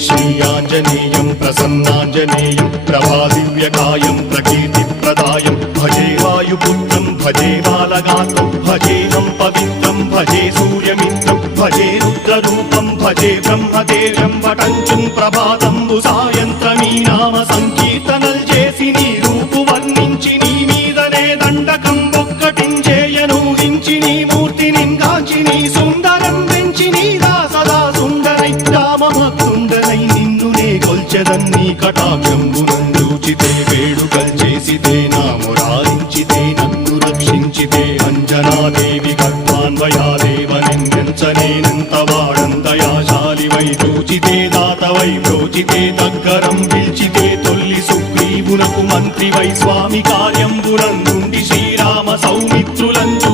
श्रीयाञ्जनेयं प्रसन्नाञ्जनेयं प्रभादिव्यकायं प्रकीर्तिप्रदायं भजे वायुपुत्रं भजे बालगात्रं भजेऽहं पवित्रं भजे सूर्यमित्रं भजे रुद्ररूपं भजे ब्रह्मदेव्यं वटञ्चुं प्रभाతంబు సాయంత్రమీ నామ సంకీర్తనల్ చేసి నీ రూపు వర్ణించి నీ మీదనే దండకం ఒక్కటించేయనూహించి నీ మూర్తిని గాంచి నీ సుందరం పెంచి నీ సదా సుందరై రామభక్తుండనై నిన్నునే కొల్చెదన్ని కటాక్షంబునందూచితే వేడుకల్ చేసితే నా మురారించితే నన్ను రక్షించితే అంజనాదేవి గర్భాన్వయాదేవనెంచనేనంత వాడందయాశాలివై చూచితే దాతవై బ్రోచితే దగ్గరం పిల్చితే తొల్లి సుగ్రీవునకు మంత్రివై స్వామి కార్యంబునందుండి శ్రీరామ సౌమిత్రులంచు